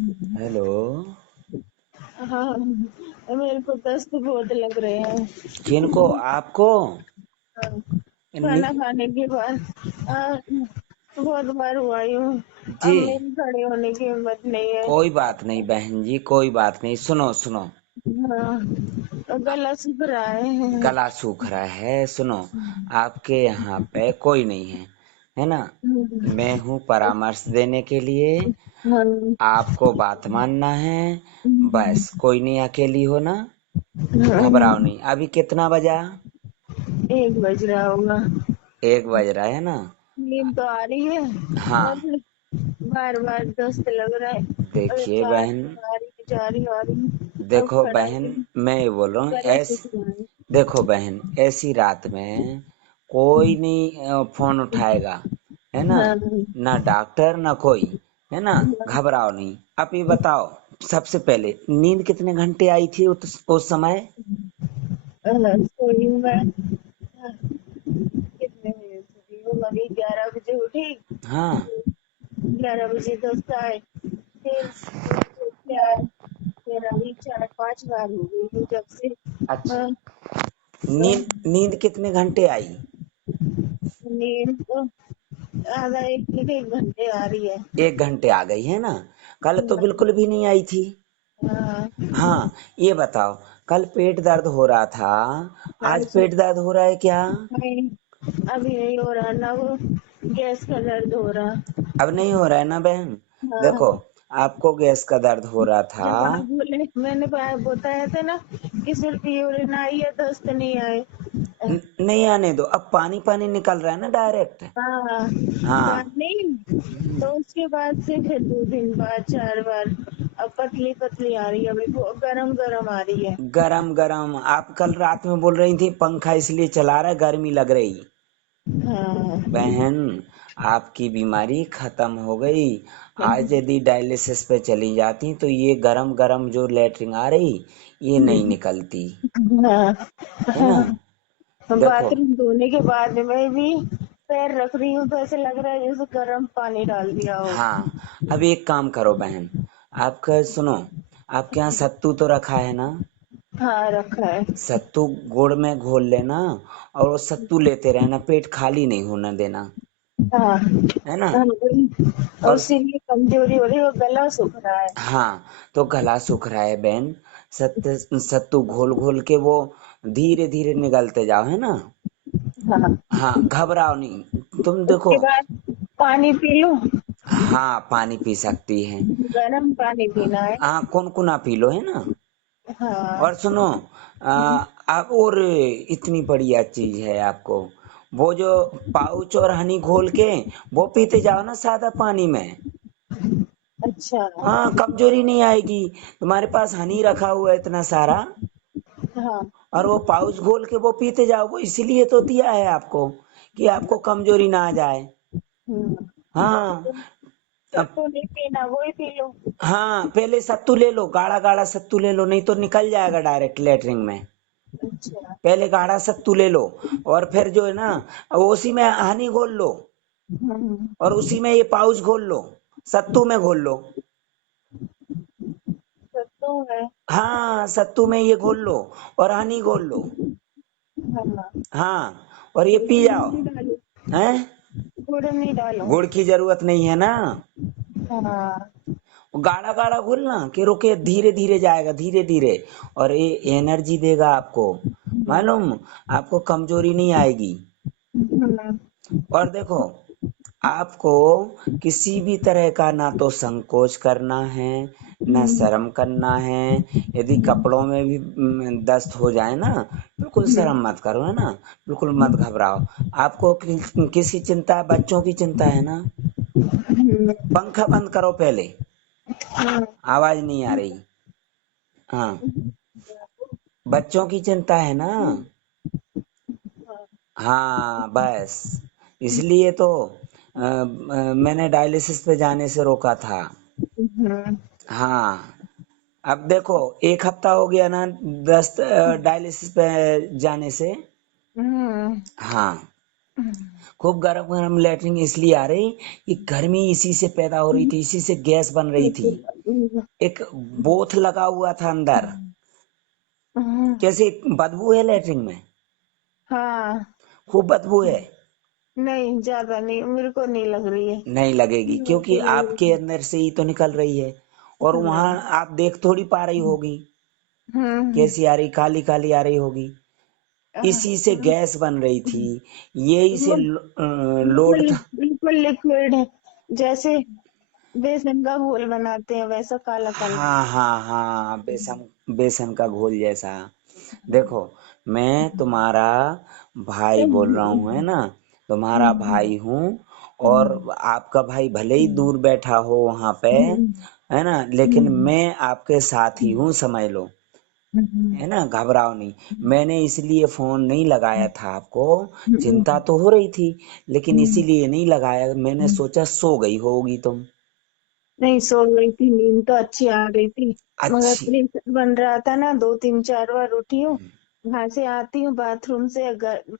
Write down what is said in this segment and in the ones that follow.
Hello. हाँ, मेरे को दस्त बहुत लग रहे हैं। किनको? आपको? हाँ, नी, खाना खाने के बाद बहुत बार हुआ यूं। जी। अब मेरी खड़े होने की हिम्मत नहीं है। कोई बात नहीं बहन जी, कोई बात नहीं। सुनो सुनो, हाँ, तो गला सूख रहा है। गला सूख रहा है। सुनो, आपके यहाँ पे कोई नहीं है, है ना? मैं हूँ परामर्श देने के लिए। हाँ, आपको बात मानना है, बस। कोई नहीं, अकेली हो ना? घबराओ हाँ, नहीं। अभी कितना बजा? 1 बज रहा होगा। 1 बज रहा है ना? नींद तो आ रही है, हाँ। बस बार बार दस्त लग रहा है। अरे देखिए जा बहन, रही आ रही जा रही आ रही। अब देखो खड़ा बहन, भी मैं ये बोल रहा हूँ गला सूख ऐसी। रहा है। देखो बहन, ऐसी रात में कोई नहीं फोन उठाएगा, है ना? हाँ, ना डॉक्टर ना कोई, है ना? घबराओ नहीं। आप ये बताओ, सबसे पहले नींद कितने घंटे आई थी उस समय? सोई हूँ मैं। कितने बजे सोई हूँ? अभी 11 बजे उठी। हाँ। 11 बजे दस्त आए, फिर आए, फिर अभी 4-5 बार हो गई हूँ जब से। अच्छा। हाँ, तो नींद नींद कितने घंटे आई? नींद तो आधा 1 घंटे आ रही है। 1 घंटे आ गई है ना? कल तो बिल्कुल भी नहीं आई थी। हाँ, हाँ। ये बताओ, कल पेट दर्द हो रहा था, आज आज पेट दर्द हो रहा है क्या? नहीं, अभी नहीं हो रहा ना, वो गैस का दर्द हो रहा। अब नहीं हो रहा है ना बहन? हाँ, देखो, आपको गैस का दर्द हो रहा था। जब आप बोले, मैंने बताया था ना कि सिर्फ यूरिन आई है, दस्त नहीं आए। नहीं आने दो, अब पानी पानी निकल रहा है ना डायरेक्ट। हाँ, हाँ। पानी। तो उसके बाद से फिर 2 दिन बाद 4 बार। अब पतली पतली आ रही है, अभी वो गरम गरम आ रही है। गरम गरम? आप कल रात में बोल रही थी पंखा इसलिए चला रहा है, गर्मी लग रही। हाँ, बहन, आपकी बीमारी खत्म हो गई। आज यदि डायलिसिस पे चली जाती तो ये गरम गरम जो लेटरिन आ रही, ये नहीं निकलती, हाँ, है ना? हाँ। देखो। बाथरूम धोने के बाद में भी पैर रख रही हूँ तो ऐसे लग रहा है जैसे गर्म पानी डाल दिया हो। हाँ। अब एक काम करो बहन, आपका सुनो, आपके यहाँ सत्तू तो रखा है ना? हाँ, रखा है। सत्तू गुड़ में घोल लेना, और वो सत्तू लेते रहना, पेट खाली नहीं होने देना, हाँ, है ना? और और इसीलिए कमजोरी हो रही है, वो गला सूख रहा है। हाँ, तो गला सूख रहा है बहन। सत्तू घोल घोल के वो धीरे धीरे निगलते जाओ, है ना? हाँ, हाँ, घबराओ नहीं। तुम देखो। उसके बाद पानी पी लूं? हाँ, पानी पी सकती है। गरम पानी पीना है। हाँ, कुनकुना पी लो, है ना? हाँ, और सुनो, आ, आप और इतनी बढ़िया चीज है आपको, वो जो पाउच और हनी घोल के वो पीते जाओ ना सादा पानी में। अच्छा। हाँ, कमजोरी नहीं आएगी। तुम्हारे पास हनी रखा हुआ है इतना सारा, हाँ, और वो पाउच घोल के वो पीते जाओ। वो इसीलिए तो दिया है आपको, कि आपको कमजोरी ना आ जाए। हाँ। अब सत्तू नहीं पीना, वो ही पी लूं? हाँ, पहले सत्तू ले लो, गाढ़ा गाढ़ा सत्तू ले लो, नहीं तो निकल जाएगा डायरेक्ट लेटरिन में। अच्छा। पहले गाढ़ा सत्तू ले लो, और फिर जो है ना, वो उसी में हनी घोल लो, हम्म, और उसी में ये पाउच घोल लो, सत्तू में घोल लो। सत्तू है। हाँ, सत्तू में ये घोल लो, और हनी घोल लो। हाँ, हाँ, और ये पी गुड़ जाओ। नहीं डालू? हैं? गुड़ नहीं डालू? गुड़ की जरूरत नहीं है ना। हाँ, गाढ़ा गाढ़ा घोलना, कि रुके, धीरे धीरे जाएगा, धीरे धीरे। और ये एनर्जी देगा आपको, मालूम? आपको कमजोरी नहीं आएगी। हम्म, और देखो, आपको किसी भी तरह का ना तो संकोच करना है, ना शर्म करना है। यदि कपड़ों में भी दस्त हो जाए ना, बिल्कुल शर्म मत करो, है ना? बिल्कुल मत घबराओ। आपको किसी चिंता है? बच्चों की चिंता है ना? पंखा बंद करो पहले, हाँ, आवाज नहीं आ रही। हाँ, बच्चों की चिंता है ना? हाँ, बस। इसलिए तो मैंने डायलिसिस पे जाने से रोका था। हम्म, हाँ। अब देखो, 1 हफ्ता हो गया ना दस्त डायलिसिस पे जाने से। हम्म, हाँ। खूब गरम गरम लैट्रिन इसलिए आ रही कि गर्मी इसी से पैदा हो रही थी, इसी से गैस बन रही थी। एक बोथ लगा हुआ था अंदर। कैसे बदबू है लैट्रिन में? हाँ। खूब बदबू है। नहीं, ज्यादा नहीं, मेरे को नहीं लग रही है। नहीं लगेगी क्योंकि आपके अंदर से ही तो निकल रही है, और वहां हाँ। आप देख थोड़ी पा रही होगी हम्म। कैसी आ रही, काली काली आ रही होगी। इसी से हाँ, गैस बन रही थी, यही से वो लोड बिल्कुल था। बिल्कुल लिक्विड है, जैसे बेसन का घोल बनाते हैं वैसा काला काला। हाँ हाँ हाँ, बेसन बेसन का घोल जैसा। देखो, मैं तुम्हारा भाई बोल रहा हूँ, है ना? तुम्हारा भाई हूँ, और आपका भाई भले ही दूर बैठा हो वहां पे, है ना, लेकिन मैं आपके साथ ही हूँ, समझ लो, है ना? घबराओ नहीं। मैंने इसलिए फोन नहीं लगाया था आपको, चिंता तो हो रही थी, लेकिन इसीलिए नहीं लगाया, मैंने सोचा सो गई होगी तुम। नहीं, सो गई थी, नींद तो अच्छी आ रही थी, मगर अच्छी। प्रेशर बन रहा था ना, 2 3 4 बार उठी हूँ। वहां से आती हूँ बाथरूम से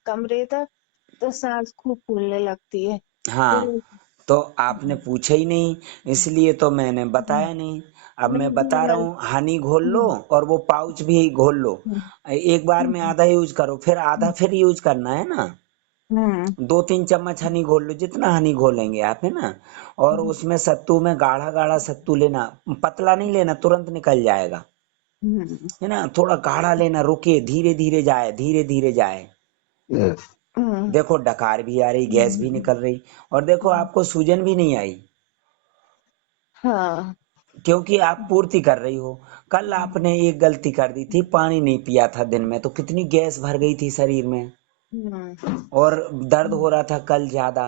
कमरे तक, तो सांस खूब फूलने लगती है फिर। हाँ, तो आपने पूछा ही नहीं, इसलिए तो मैंने बताया नहीं। अब मैं बता रहा नहीं, हूँ, हनी घोल लो, और वो पाउच भी घोल लो। एक बार में आधा यूज करो, फिर आधा फिर यूज करना है ना। 2 3 चम्मच हनी घोल लो, जितना हनी घोलेंगे आप, है ना? और उसमें सत्तू में गाढ़ा गाढ़ा सत्तू लेना, पतला नहीं लेना, तुरंत निकल जाएगा, है ना? थोड़ा गाढ़ा लेना, रुके, धीरे धीरे जाए, धीरे धीरे जाए। देखो, डकार भी आ रही, गैस भी निकल रही, और देखो आपको सूजन भी नहीं आई, हाँ। क्योंकि आप पूर्ति कर रही हो। कल आपने एक गलती कर दी थी, पानी नहीं पिया था दिन में, तो कितनी गैस भर गई थी शरीर में, और दर्द हो रहा था कल ज्यादा।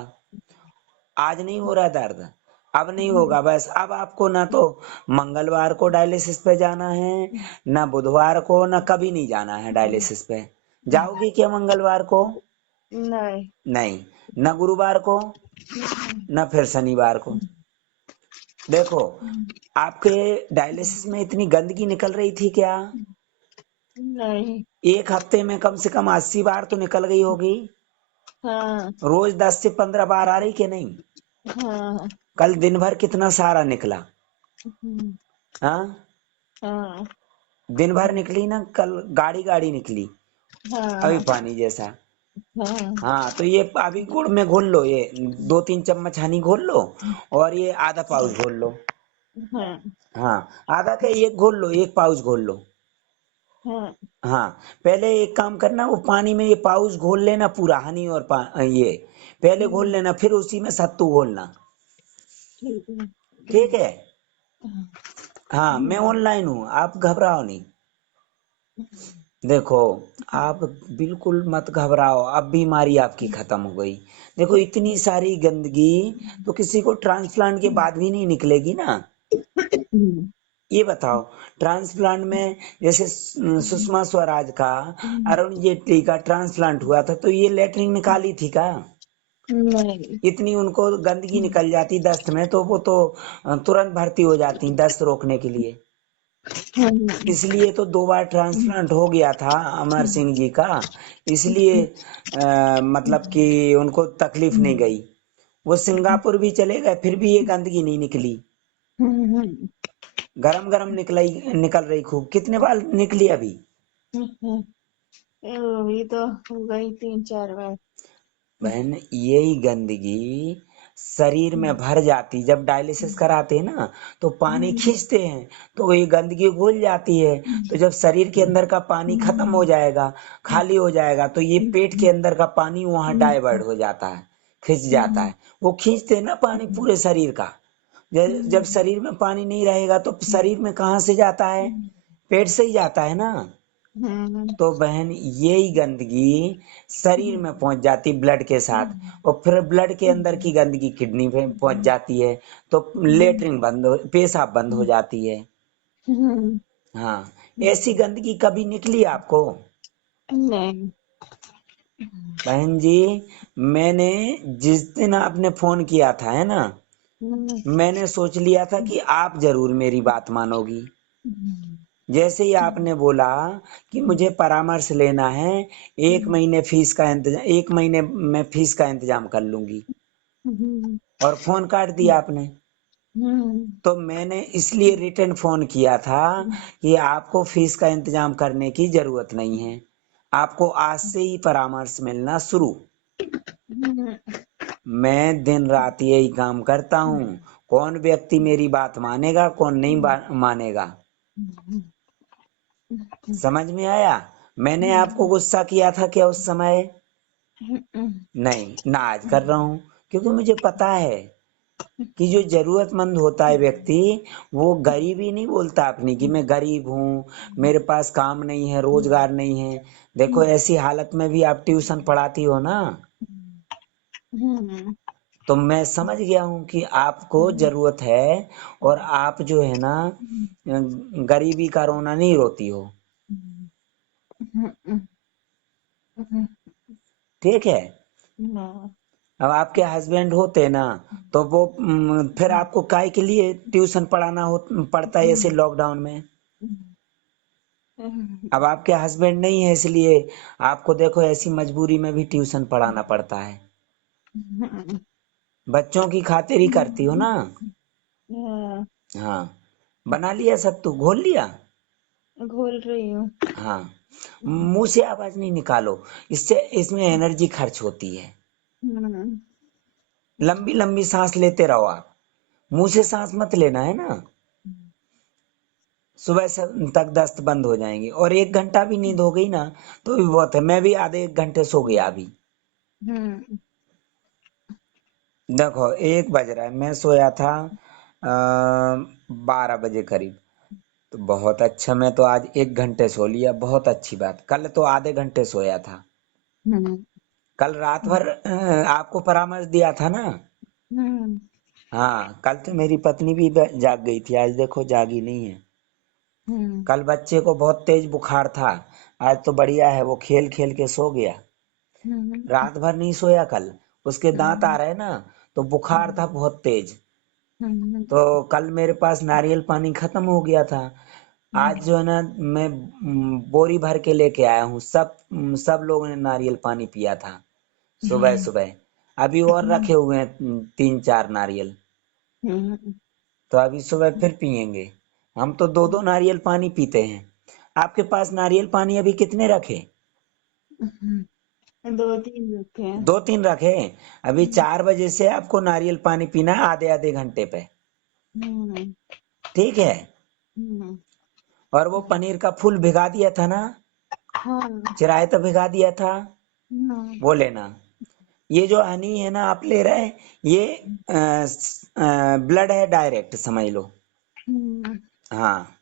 आज नहीं हो रहा दर्द, अब नहीं होगा। बस अब आपको ना तो मंगलवार को डायलिसिस पे जाना है, ना बुधवार को, ना कभी नहीं जाना है डायलिसिस पे। जाओगी क्या मंगलवार को? नहीं। नहीं। ना गुरुवार को, ना फिर शनिवार को। देखो, आपके डायलिसिस में इतनी गंदगी निकल रही थी क्या? नहीं। एक हफ्ते में कम से कम 80 बार तो निकल गई होगी। हाँ। रोज 10 से 15 बार आ रही कि नहीं? हाँ। कल दिन भर कितना सारा निकला? हाँ, हाँ। दिन भर निकली ना, कल गाड़ी गाड़ी निकली, अभी हाँ। पानी जैसा। हाँ। हाँ, तो ये अभी गुड़ में घोल लो, ये 2 3 चम्मच हनी घोल लो, और ये आधा पाउच घोल लो। हाँ। हाँ, आधा का एक घोल लो, एक पाउच घोल लो। हाँ। हाँ, पहले एक काम करना, वो पानी में ये पाउच घोल लेना पूरा, हनी और ये पहले घोल लेना, फिर उसी में सत्तू घोलना। ठीक है। ठीक है? हाँ, मैं ऑनलाइन हूँ, आप घबराओ नहीं। देखो, आप बिल्कुल मत घबराओ, अब बीमारी आपकी खत्म हो गई। देखो, इतनी सारी गंदगी तो किसी को ट्रांसप्लांट के बाद भी नहीं निकलेगी ना। ये बताओ, ट्रांसप्लांट में जैसे सुषमा स्वराज का, अरुण जेटली का ट्रांसप्लांट हुआ था, तो ये लेटरिन निकाली थी का? नहीं। इतनी उनको गंदगी निकल जाती दस्त में, तो वो तो तुरंत भर्ती हो जाती दस्त रोकने के लिए। इसलिए तो 2 बार ट्रांसप्लांट हो गया था अमर सिंह जी का, इसलिए मतलब कि उनको तकलीफ नहीं गई। वो सिंगापुर भी चले गए, फिर भी ये गंदगी नहीं निकली। गरम गरम निकल रही खूब। कितने बार निकली अभी? अभी तो हो गई 3 4 बार। बहन, यही गंदगी शरीर में भर जाती, जब डायलिसिस कराते हैं ना, तो पानी खींचते हैं, तो ये गंदगी घुल जाती है। तो जब शरीर के अंदर का पानी खत्म हो जाएगा, खाली हो जाएगा, तो ये पेट के अंदर का पानी वहां डाइवर्ट हो जाता है, खिंच जाता है। वो खींचते हैं ना पानी पूरे शरीर का। जब शरीर में पानी नहीं रहेगा, तो शरीर में कहाँ से जाता है? पेट से ही जाता है ना। तो बहन, यही गंदगी शरीर में पहुंच जाती ब्लड के साथ, और फिर ब्लड के अंदर की गंदगी किडनी में पहुंच जाती है, तो लेटरिन बंद हो, पेशाब बंद हो जाती है। हाँ, ऐसी गंदगी कभी निकली आपको? नहीं। बहन जी, मैंने जिस दिन आपने फोन किया था, है ना, मैंने सोच लिया था कि आप जरूर मेरी बात मानोगी। जैसे ही आपने बोला कि मुझे परामर्श लेना है, 1 महीने में फीस का इंतजाम कर लूंगी, और फोन काट दिया आपने। तो मैंने इसलिए रिटर्न फोन किया था कि आपको फीस का इंतजाम करने की जरूरत नहीं है, आपको आज से ही परामर्श मिलना शुरू। मैं दिन रात यही काम करता हूँ, कौन व्यक्ति मेरी बात मानेगा, कौन नहीं मानेगा, समझ में आया? मैंने आपको गुस्सा किया था क्या उस समय? नहीं ना, आज कर रहा हूँ, क्योंकि मुझे पता है कि जो जरूरतमंद होता है व्यक्ति, वो गरीबी नहीं बोलता अपनी कि मैं गरीब हूँ, मेरे पास काम नहीं है, रोजगार नहीं है। देखो ऐसी हालत में भी आप ट्यूशन पढ़ाती हो ना, तो मैं समझ गया हूँ कि आपको जरूरत है, और आप जो है ना गरीबी का रोना नहीं रोती हो। ठीक है। अब आपके हस्बैंड होते ना, तो वो फिर आपको काय के लिए ट्यूशन पढ़ाना पड़ता है ऐसे लॉकडाउन में? अब आपके हस्बैंड नहीं है, इसलिए आपको देखो ऐसी मजबूरी में भी ट्यूशन पढ़ाना पड़ता है। बच्चों की खातिर ही करती हो ना? हाँ। बना लिया सत्तू, घोल लिया? घोल रही हूँ। हाँ। मुंह से आवाज नहीं निकालो, इससे इसमें एनर्जी खर्च होती है। लंबी लंबी सांस लेते रहो आप, मुंह से सांस मत लेना है ना। सुबह से तक दस्त बंद हो जाएंगे, और 1 घंटा भी नींद हो गई ना तो भी बहुत है। मैं भी आधे 1 घंटे सो गया अभी। देखो 1 बज रहा है, मैं सोया था 12 बजे करीब। तो बहुत अच्छा, मैं तो आज 1 घंटे सो लिया, बहुत अच्छी बात। कल तो आधे घंटे सोया था। कल रात भर आपको परामर्श दिया था ना। हाँ, कल तो मेरी पत्नी भी जाग गई थी, आज देखो जागी नहीं है। कल बच्चे को बहुत तेज बुखार था, आज तो बढ़िया है, वो खेल खेल के सो गया। रात भर नहीं सोया कल, उसके दांत आ रहे ना, तो बुखार था बहुत तेज। तो कल मेरे पास नारियल पानी खत्म हो गया था। आज जो है ना, मैं बोरी भर के लेके आया हूँ, सब लोगों ने नारियल पानी पिया था सुबह सुबह। अभी और रखे हुए हैं 3-4 नारियल, तो अभी सुबह फिर पियेंगे। हम तो 2-2 नारियल पानी पीते हैं। आपके पास नारियल पानी अभी कितने रखे? 2-3 रखे हैं। 2-3 रखे। अभी 4 बजे से आपको नारियल पानी पीना है, आधे आधे घंटे पे। ठीक है। और वो पनीर का फूल भिगा दिया था ना, चिराए तो भिगा दिया था, वो लेना। ये जो हनी है ना आप ले रहे हैं, ये ब्लड है डायरेक्ट, समझ लो। हाँ,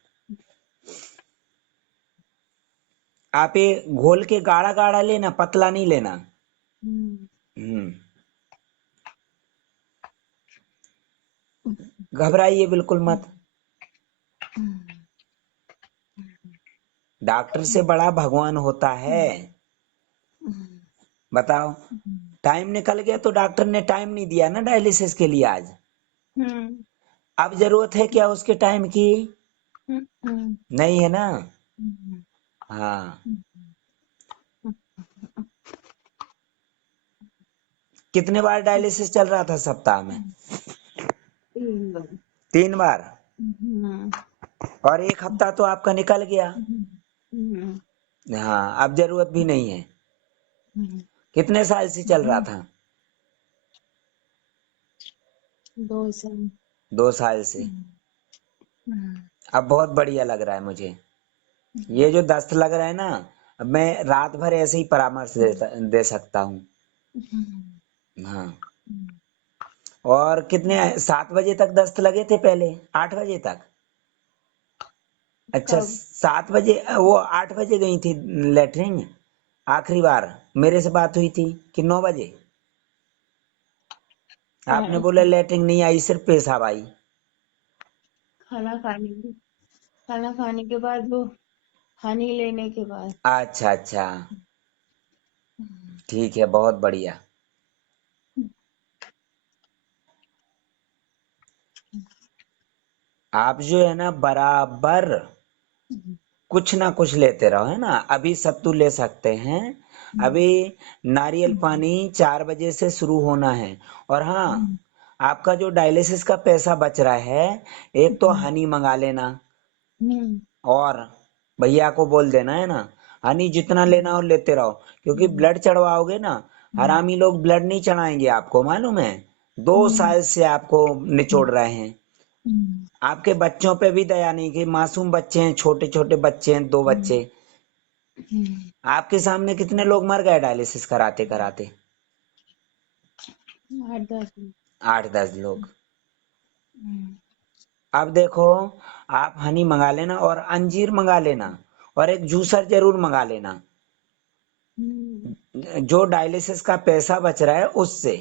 आप ये घोल के गाढ़ा गाढ़ा लेना, पतला नहीं लेना। हम्म। घबराइए बिल्कुल मत। डॉक्टर से बड़ा भगवान होता है। बताओ, टाइम निकल गया तो डॉक्टर ने टाइम नहीं दिया ना डायलिसिस के लिए आज। अब जरूरत है क्या उसके टाइम की? नहीं है ना। हाँ। कितने बार डायलिसिस चल रहा था सप्ताह में? 3 बार। और 1 हफ्ता तो आपका निकल गया। हाँ, अब जरूरत भी नहीं है। कितने साल से चल रहा था? 2 साल। 2 साल से। अब बहुत बढ़िया लग रहा है मुझे। ये जो दस्त लग रहा है ना, अब मैं रात भर ऐसे ही परामर्श दे सकता हूँ। हाँ। और कितने 7 बजे तक दस्त लगे थे पहले, 8 बजे तक? अच्छा, कब? 7 बजे, वो 8 बजे गई थी लेटरिन आखिरी बार मेरे से बात हुई थी, कि 9 बजे? आपने बोला लेटरिन नहीं आई, सिर्फ पेशाब आई। खाना खाने के खाना खाने के बाद, वो हनी लेने के बाद। अच्छा अच्छा, ठीक है, बहुत बढ़िया। आप जो है ना बराबर कुछ ना कुछ लेते रहो, है ना। अभी सत्तू ले सकते हैं। अभी नारियल पानी 4 बजे से शुरू होना है। और हाँ, आपका जो डायलिसिस का पैसा बच रहा है, एक तो हनी मंगा लेना। और भैया को बोल देना, है ना, हनी जितना लेना हो लेते रहो। क्योंकि ब्लड चढ़वाओगे ना, हरामी लोग ब्लड नहीं चढ़ाएंगे आपको, मालूम है। 2 साल से आपको निचोड़ रहे हैं। आपके बच्चों पे भी दया नहीं, कि मासूम बच्चे हैं, छोटे छोटे बच्चे हैं, 2 बच्चे। आपके सामने कितने लोग मर गए डायलिसिस कराते कराते? 8-10। 8-10 लोग। अब देखो, आप हनी मंगा लेना और अंजीर मंगा लेना। और एक जूसर जरूर मंगा लेना, जो डायलिसिस का पैसा बच रहा है उससे,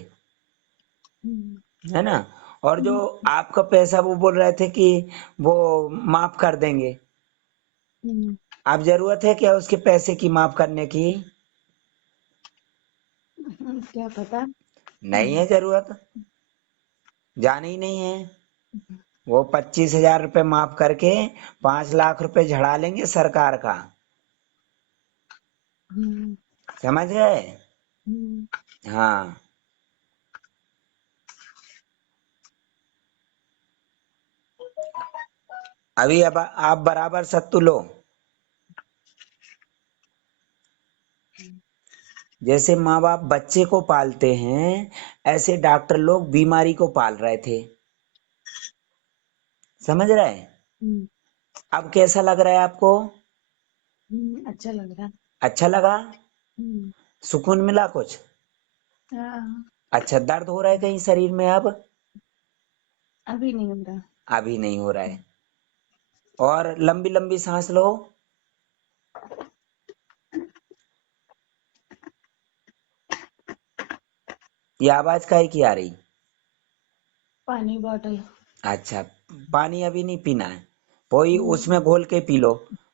है ना। और जो आपका पैसा वो बोल रहे थे कि वो माफ कर देंगे, अब जरूरत है क्या उसके पैसे की माफ करने की? क्या पता। नहीं है जरूरत, जाना ही नहीं है। वो 25,000 रुपये माफ करके 5 लाख रुपए झड़ा लेंगे सरकार का। समझ गए? हाँ। अभी अब आप बराबर सत्तू लो। जैसे माँ बाप बच्चे को पालते हैं, ऐसे डॉक्टर लोग बीमारी को पाल रहे थे। समझ रहे हैं? अब कैसा लग रहा है आपको? अच्छा लग रहा। अच्छा लगा? हम्म। सुकून मिला कुछ? हाँ, अच्छा, दर्द हो रहा है कहीं शरीर में अब? अभी नहीं हो रहा। अभी नहीं हो रहा है। और लंबी लंबी सांस लो। ये आवाज काहे की आ रही? पानी बॉटल। अच्छा, पानी अभी नहीं पीना है। वही उसमें घोल के पी लो।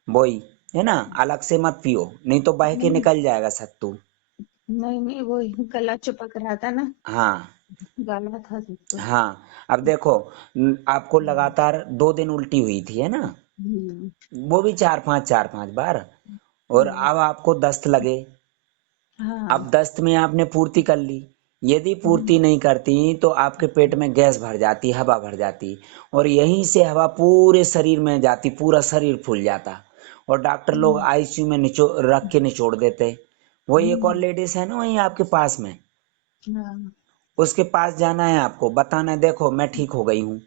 वही, है ना, अलग से मत पियो, नहीं तो बह के नहीं निकल जाएगा सत्तू। नहीं नहीं, वो गला चिपक रहा था ना, हाँ। गला था तो। हाँ। अब देखो, आपको लगातार 2 दिन उल्टी हुई थी, है ना। हम्म। वो भी चार पांच बार। और हम्म। अब आपको दस्त लगे। हाँ। अब दस्त में आपने पूर्ति कर ली। यदि हम्म। पूर्ति नहीं करती तो आपके पेट में गैस भर जाती, हवा भर जाती। और यहीं से हवा पूरे शरीर में जाती, पूरा शरीर फूल जाता। और डॉक्टर लोग हम्म। आईसीयू में रख के निचोड़ देते। वही एक और हम्म। लेडीज है ना वहीं आपके पास में, हाँ। उसके पास जाना है आपको, बताना है, देखो मैं ठीक हो गई हूँ।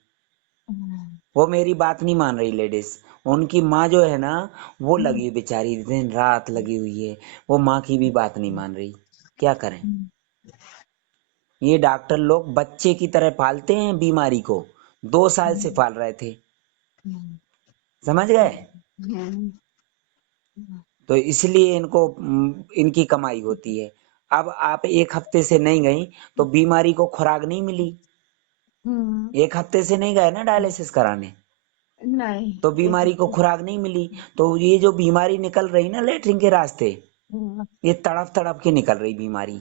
हम्म। वो मेरी बात नहीं मान रही लेडीज। उनकी माँ जो है ना, वो लगी बेचारी, दिन रात लगी हुई है। वो माँ की भी बात नहीं मान रही। क्या करें? हम्म। ये डॉक्टर लोग बच्चे की तरह पालते हैं बीमारी को। 2 साल से पाल रहे थे। हम्म। समझ गए? हम्म। तो इसलिए इनको इनकी कमाई होती है। अब आप 1 हफ्ते से नहीं गई तो बीमारी को खुराक नहीं मिली। हम्म। 1 हफ्ते से नहीं गए ना डायलिसिस कराने, नहीं, तो एक बीमारी को हफ्ते। खुराक नहीं मिली। तो ये जो बीमारी निकल रही ना लेटरिन के रास्ते, हम्म। ये तड़प तड़प के निकल रही बीमारी,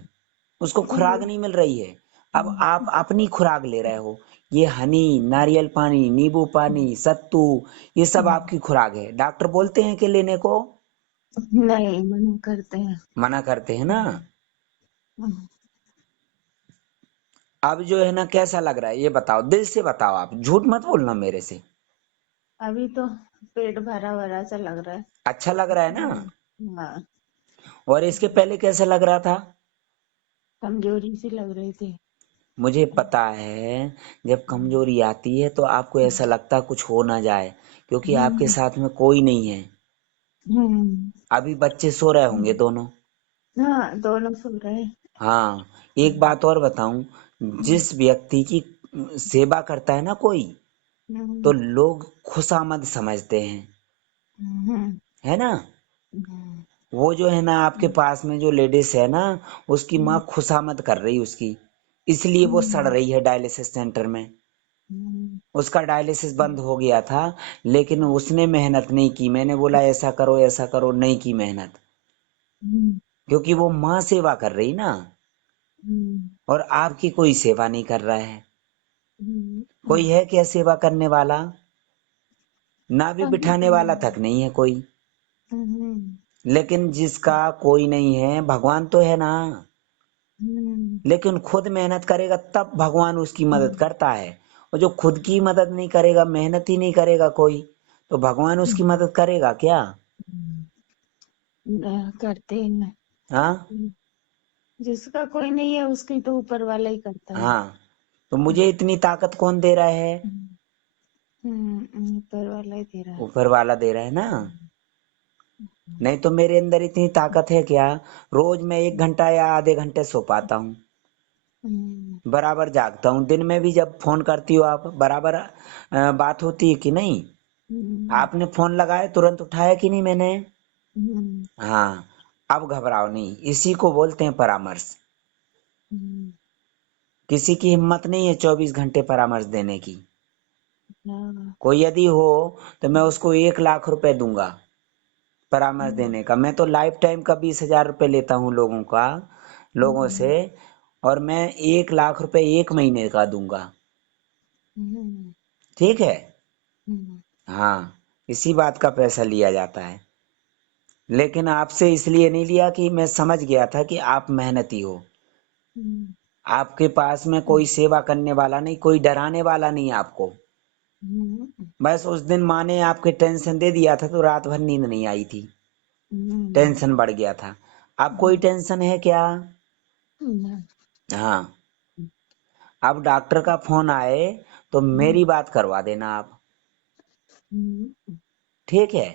उसको खुराक हम्म। नहीं मिल रही है। अब आप अपनी खुराक ले रहे हो। ये हनी, नारियल पानी, नींबू पानी, सत्तू, ये सब आपकी खुराक है। डॉक्टर बोलते हैं कि लेने को, नहीं, मना करते हैं। मना करते हैं ना। हम्म। अब जो है ना, कैसा लग रहा है ये बताओ, दिल से बताओ, आप झूठ मत बोलना मेरे से। अभी तो पेट भरा भरा सा लग रहा है। अच्छा लग रहा है ना? हाँ, और इसके पहले कैसा लग रहा था? कमजोरी सी लग रही थी। मुझे पता है, जब कमजोरी आती है तो आपको ऐसा लगता कुछ हो ना जाए, क्योंकि आपके हम्म। साथ में कोई नहीं है। हम्म। अभी बच्चे सो रहे होंगे दोनों। हाँ, दोनों सो रहे हैं। हाँ। एक बात और बताऊं, जिस व्यक्ति की सेवा करता है ना कोई, तो हम्म। लोग खुशामद समझते हैं, हम्म। है ना। हम्म। वो जो है ना आपके पास में जो लेडीज है ना, उसकी माँ खुशामद कर रही उसकी, इसलिए वो सड़ रही है डायलिसिस सेंटर में। उसका डायलिसिस बंद हो गया था, लेकिन उसने मेहनत नहीं की। मैंने बोला ऐसा करो, नहीं की मेहनत। क्योंकि वो माँ सेवा कर रही ना, और आपकी कोई सेवा नहीं कर रहा है। कोई है क्या सेवा करने वाला? ना भी बिठाने वाला तक नहीं है कोई। हम्म, लेकिन जिसका कोई नहीं है, भगवान तो है ना, हम्म, लेकिन खुद मेहनत करेगा तब भगवान उसकी मदद हम्म, करता है। और जो खुद की मदद नहीं करेगा, मेहनत ही नहीं करेगा कोई, तो भगवान उसकी हम्म, मदद करेगा क्या? करते ही नहीं। हाँ जिसका कोई नहीं है उसकी तो ऊपर वाला ही करता है। हाँ। तो मुझे इतनी ताकत कौन दे रहा है? ऊपर वाला ही दे रहा है। ऊपर वाला दे रहा है ना। हम्म, नहीं तो मेरे अंदर इतनी ताकत है क्या? रोज मैं 1 घंटा या आधे घंटे सो पाता हूँ, हम्म, बराबर जागता हूँ। दिन में भी जब फोन करती हो आप, बराबर बात होती है कि नहीं? हम्म, आपने फोन लगाया, तुरंत उठाया कि नहीं मैंने? हम्म, हाँ। अब घबराओ नहीं, इसी को बोलते हैं परामर्श। हम्म, किसी की हिम्मत नहीं है 24 घंटे परामर्श देने की। हाँ, कोई यदि हो तो मैं उसको 1 लाख रुपए दूंगा परामर्श हम्म, देने का। मैं तो लाइफ टाइम का 20,000 रुपये लेता हूँ लोगों से। हम्म, और मैं 1 लाख रुपए 1 महीने का दूंगा। हम्म, ठीक है। हम्म, हाँ, इसी बात का पैसा लिया जाता है। लेकिन आपसे इसलिए नहीं लिया कि मैं समझ गया था कि आप मेहनती हो। हम्म, आपके पास में कोई सेवा करने वाला नहीं, कोई डराने वाला नहीं आपको। हम्म, बस उस दिन माँ ने आपके टेंशन दे दिया था तो रात भर नींद नहीं आई थी, हम्म, टेंशन बढ़ गया था। अब कोई टेंशन है क्या? हम्म, हाँ। अब डॉक्टर का फोन आए तो मेरी बात करवा देना आप। हम्म, ठीक है।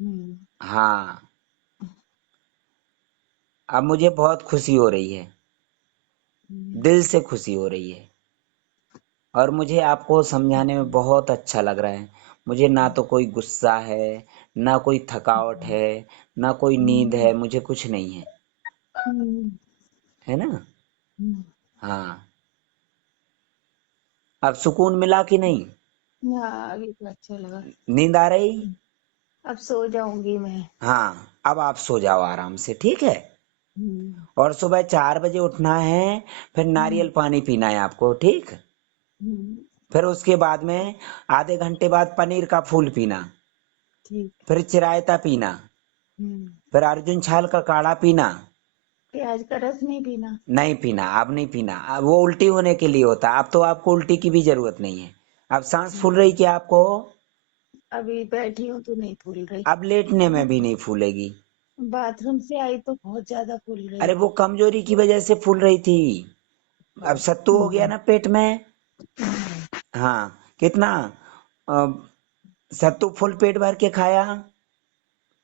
हम्म, हाँ। अब मुझे बहुत खुशी हो रही है, दिल से खुशी हो रही है। और मुझे आपको समझाने में बहुत अच्छा लग रहा है। मुझे ना तो कोई गुस्सा है, ना कोई थकावट है, ना कोई नींद है, मुझे कुछ नहीं है। है ना? हाँ। अब सुकून मिला कि नहीं? हाँ, अभी तो अच्छा लगा। नींद आ रही? अब सो जाऊंगी मैं। हाँ, अब आप सो जाओ आराम से, ठीक है। हम्म, और सुबह 4 बजे उठना है, फिर हम्म, नारियल पानी पीना है आपको, ठीक। हम्म, फिर उसके बाद में आधे घंटे बाद पनीर का फूल पीना, ठीक। फिर चिरायता पीना, हम्म, फिर अर्जुन छाल का काढ़ा पीना। प्याज का रस नहीं पीना। नहीं पीना, अब नहीं पीना। अब वो उल्टी होने के लिए होता है, अब तो आपको उल्टी की भी जरूरत नहीं है। अब सांस फूल रही क्या आपको? अभी बैठी हूँ तो नहीं फूल रही। अब लेटने में भी नहीं फूलेगी। बाथरूम से आई तो बहुत ज्यादा फूल रही अरे वो थी। कमजोरी की वजह से फूल रही थी। अब सत्तू हो गया हम्म, ना पेट में। हाँ, कितना अ, सत्तू फुल पेट भर के खाया?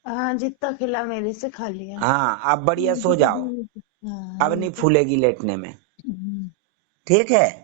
हाँ, जितना खिला मेरे से खा लिया। हाँ, अब बढ़िया सो जाओ। अब हाँ, नहीं ये तो। फूलेगी लेटने में। हम्म, ठीक है।